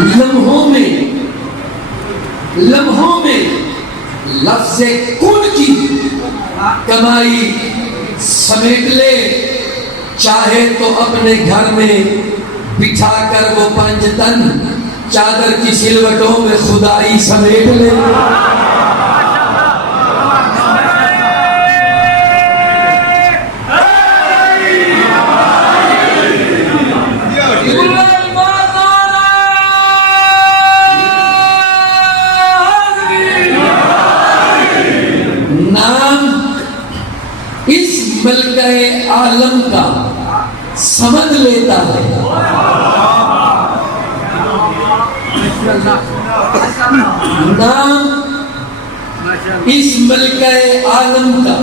لمحوں میں لفظ کن کی کمائی سمیٹ لے، چاہے تو اپنے گھر میں بٹھا کر وہ پنجتن چادر کی سلوٹوں میں خدائی سمیٹ لے۔ نام اس ملکہ عالم کا سمجھ لیتا ہے، نام اس ملکہ عالم کا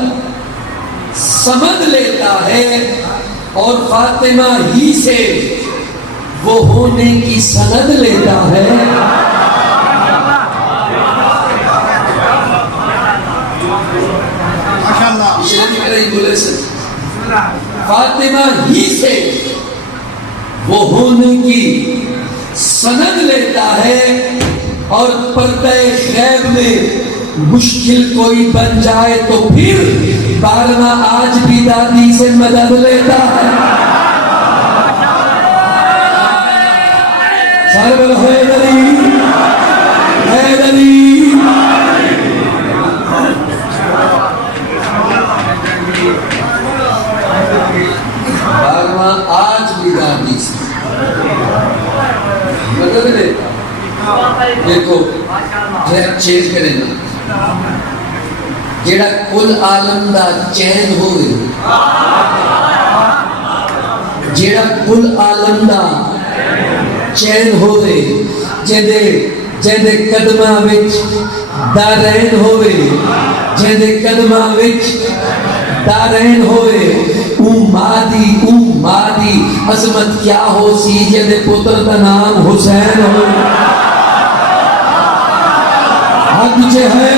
سمجھ لیتا ہے، اور فاطمہ ہی سے وہ ہونے کی سند لیتا ہے۔ فاطمہ ہی سے وہ ہونے کی سند لیتا ہے، اور پردہ غیب میں مشکل کوئی بن جائے تو پھر بارہواں آج بھی دادی سے مدد لیتا ہے۔ سرور حیدری حیدری بارہواں آج بھی دادی سے مدد لیتا ہے۔ دیکھو چیز کریں نا، جیڑا کل عالم دا چین ہوئے، جیڑا کل عالم دا چین ہوئے، جیدے قدمہ وچ دارین ہوئے، جیدے قدمہ وچ دارین ہوئے، او مادی عظمت کیا ہو سی جیدے پتر دا نام حسین ہوئے۔ حق جے ہے